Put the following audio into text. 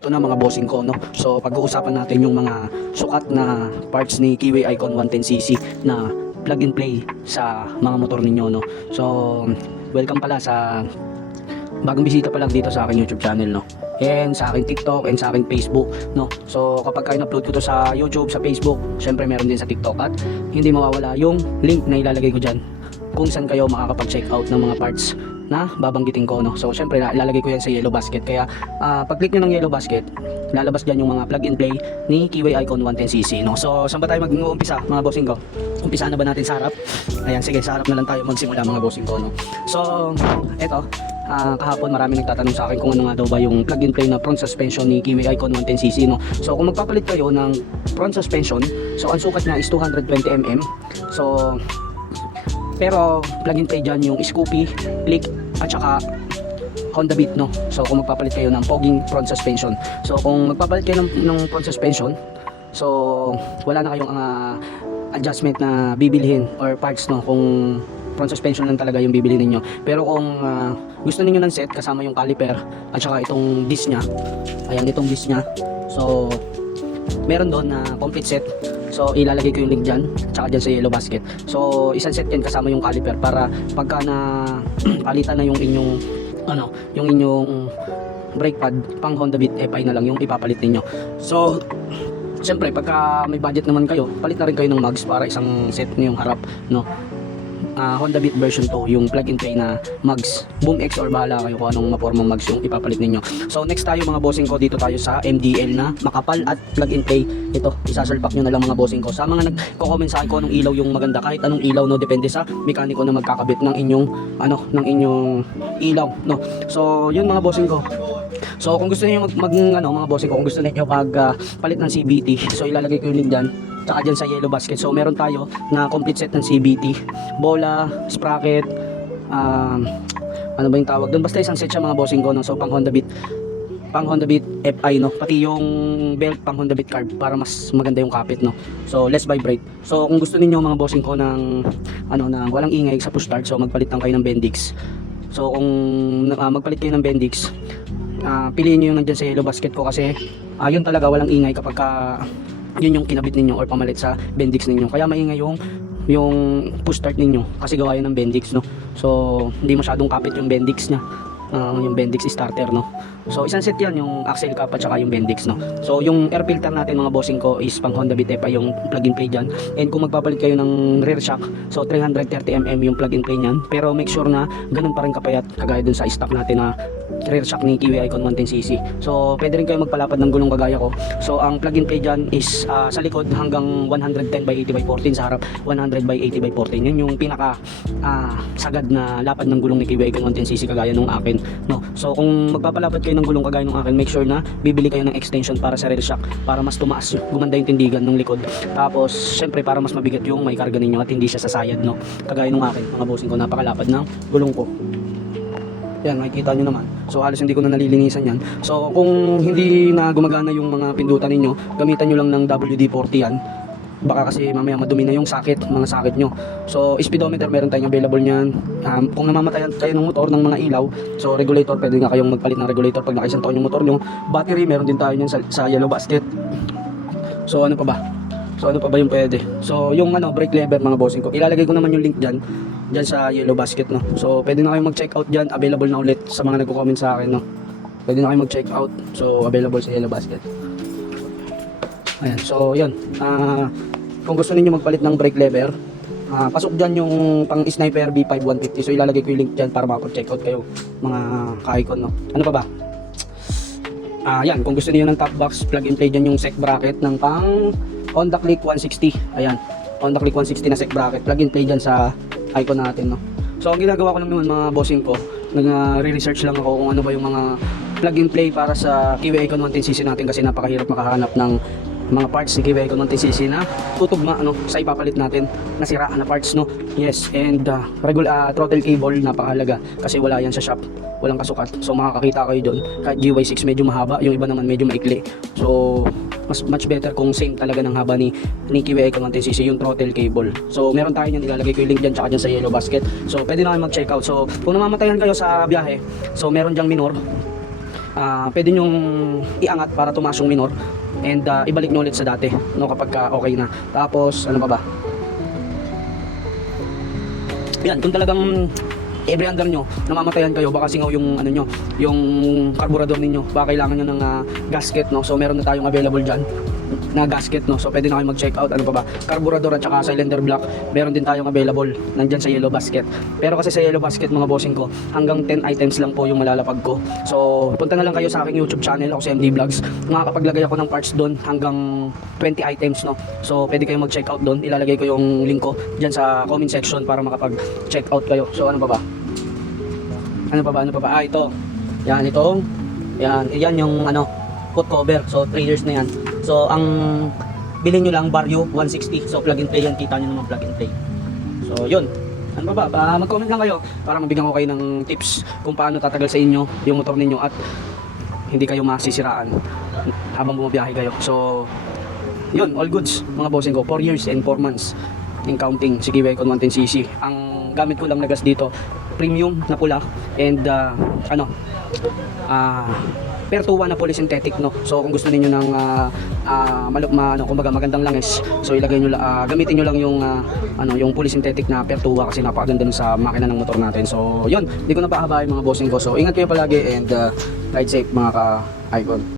Ito na mga bossing ko, no? So pag-uusapan natin yung mga sukat na parts ni Kiwi Icon 110cc na plug and play sa mga motor ninyo, no? So welcome pala sa bagong bisita pa lang dito sa aking YouTube channel, no? And sa aking TikTok and sa aking Facebook, no? So kapag ka-upload ko to sa YouTube, sa Facebook, syempre meron din sa TikTok at hindi mawawala yung link na ilalagay ko dyan kung saan kayo makakapag-check out ng mga parts na babanggitin ko, no? So syempre ilalagay ko yan sa yellow basket, kaya pag-click nyo ng yellow basket, lalabas dyan yung mga plug and play ni Kiwi Icon 110cc, no? So saan ba tayo mag-uumpisa, mga bossing ko? Umpisa na ba natin sa harap? Ayan, sige, sa harap na lang tayo magsimula, mga bossing ko, no? So eto, kahapon marami nagtatanong sa akin kung ano nga daw ba yung plug and play na front suspension ni Kiwi Icon 110cc, no? So kung magpapalit kayo ng front suspension, so ang sukat niya is 220 mm. So pero plug and play dyan yung Scoopy, Click at saka Honda Beat, no? So kung magpapalit kayo ng poging front suspension, so kung magpapalit kayo ng front suspension, so wala na kayong adjustment na bibilhin or parts, no? Kung front suspension lang talaga yung bibili ninyo. Pero kung gusto niyo ng set kasama yung caliper at saka itong disc nya, ayan, itong disc nya, so meron doon na complete set. So ilalagay ko yung link dyan, tsaka dyan sa yellow basket. So isang set yan kasama yung caliper para pagka na palitan na yung inyong yung inyong brake pad pang Honda Beat FI na lang yung ipapalit niyo. So siyempre pagka may budget naman kayo, palit na rin kayo ng mags para isang set niyo yung harap, no? Honda Beat version 2, yung plug and play na mags, Boom X, or bahala kayo kung anong mapormang mags yung ipapalit ninyo. So next tayo, mga bossing ko, dito tayo sa MDL na makapal at plug and play. Ito, isasalpak nyo na lang, mga bossing ko. Sa mga nagko-comment sa akin kung anong ilaw yung maganda, kahit anong ilaw, no, depende sa mekaniko na magkakabit ng inyong ng inyong ilaw, no. So yun, mga bossing ko. So kung gusto niyo mga bossing ko, kung gusto niyo palit ng CVT, so ilalagay ko yung link diyan, tsaka dyan sa yellow basket. So meron tayo na complete set ng CVT, bola, sprocket, ano ba yung tawag doon, basta isang set siya, mga bossing ko, no? So pang Honda Beat FI, no? Pati yung belt pang Honda Beat carb para mas maganda yung kapit, no? So less vibrate. So kung gusto niyo, mga bossing ko, ng na walang ingay sa push start, so magpalit lang kayo ng Bendix. So kung magpalit kayo ng Bendix, piliin nyo yung nandyan sa yellow basket ko, kasi yun talaga walang ingay kapag yun yung kinabit ninyo or pamalit sa Bendix ninyo. Kaya maingay yung push start ninyo kasi gawa yun ng Bendix, no? So hindi masyadong kapit yung Bendix nya, yung Bendix starter, no? So isang set yan, yung axle cap at saka yung Bendix, no? So yung air filter natin, mga bossing ko, is pang Honda Beat FI yung plug and play dyan. And kung magpapalit kayo ng rear shock, so 330 mm yung plug and play nyan, pero make sure na ganun pa rin kapayat kagaya dun sa stock natin na rear shock ni Kiwi Icon 110cc. So pwede rin kayo magpalapad ng gulong kagaya ko. So ang plug and play dyan is sa likod hanggang 110/80/14, sa harap 100/80/14. Yun yung pinaka sagad na lapad ng gulong ni Kiwi Icon 110cc kagaya nung akin, no? So kung magpapalapad kayo ng gulong kagaya nung akin, make sure na bibili kayo ng extension para sa rear shock, para mas tumaas, gumanda yung tindigan ng likod. Tapos syempre para mas mabigat yung may karga ninyo at hindi siya sasayad, no? Kagaya nung akin, mga bossing ko, napakalapad ng gulong ko. Yan, makikita nyo naman. So halos hindi ko na nalilinisan yan. So kung hindi na gumagana yung mga pindutan ninyo, gamitan nyo lang ng WD-40 yan. Baka kasi mamaya madumi na yung mga sakit nyo. So speedometer, meron tayong available nyan. Kung namamatayan kayo ng motor, ng mga ilaw, so regulator, pwede nga kayong magpalit ng regulator pag nakaisang taon yung motor nyo. Battery, meron din tayo nyan sa yellow basket. So ano pa ba? Yung pwede? So yung brake lever, mga bossing ko, ilalagay ko naman yung link dyan sa yellow basket, no? So pwede na kayo mag-check out dyan, available na ulit sa mga nagko-comment sa akin, no? Pwede na kayo mag-check out, so available sa yellow basket. Ayan, so yun, kung gusto niyo magpalit ng brake lever, pasok dyan yung pang Sniper B5 150, so ilalagay ko yung link dyan para makapag-check out kayo, mga ka-icon, no? Ano pa ba? Yan, kung gusto niyo ng top box, plug and play dyan yung sec bracket ng pang Honda Click 160. Ayan, Honda Click 160 na sec bracket, plug and play dyan sa icon natin, no? So ang ginagawa ko lang naman, mga bossing ko, nag-research lang ako kung ano ba yung mga plug and play para sa Kiwi Icon 110cc natin, kasi napakahirap makahanap ng mga parts ni Kiwi Icon 110cc na tutugma sa ipapalit natin na siraan na parts, no? Yes, and regular throttle cable, napakahalaga kasi wala yan sa shop, walang kasukat. So makakakita kayo doon, kahit GY6 medyo mahaba, yung iba naman medyo maikli. So much better kung same talaga ng haba ni Kiwi Icon 110cc yung throttle cable. So meron tayo niyan, ilalagay ko yung link dyan tsaka dyan sa yellow basket. So pwede na kayo mag-check out. So kung namamatayan kayo sa biyahe, so meron dyang minor, pwede nyong iangat para tumaas yung minor and ibalik nyo ulit sa dati, no, kapag okay na. Tapos ano pa ba, yan, kung talagang every under nyo namamatayan kayo, baka singaw yung ano nyo, yung carburetor ninyo, baka kailangan nyo ng gasket, no. So meron na tayong available dyan na gasket, no. So pwede na kayo mag-check out. Ano pa ba, carburetor at saka cylinder block, meron din tayong available nandyan sa yellow basket. Pero kasi sa yellow basket, mga bossing ko, hanggang 10 items lang po yung malalapag ko. So punta na lang kayo sa aking YouTube channel, ako si MD Vlogs. Makakapaglagay ako ng parts doon hanggang 20 items, no. So pwede kayo mag-check out doon, ilalagay ko yung link ko dyan sa comment section para makapag-check out kayo. So ano pa ba, ito, yan, itong yan yung ano, foot cover. So 3 years na yan. So ang bilhin nyo lang Vario 160. So plug and play yan, kita nyo naman plug and play. So yun, ano pa ba, mag-comment lang kayo para mabigyan ko kayo ng tips kung paano tatagal sa inyo yung motor ninyo at hindi kayo masisiraan habang bumabiyahe kayo. So yun, all goods mga bossing ko, 4 years and 4 months in counting si KWI Icon 110cc. Ang gamit ko lang na gas dito, premium na pula and per 2 na polysynthetic, no. So kung gusto niyo ng kumbaga magandang langis, so ilagay niyo gamitin niyo lang yung yung polysynthetic na per 2 kasi napakaganda nun sa makina ng motor natin. So yun, hindi ko na pahabain mga bossing ko. So ingat kayo palagi and ride safe mga ka-icon.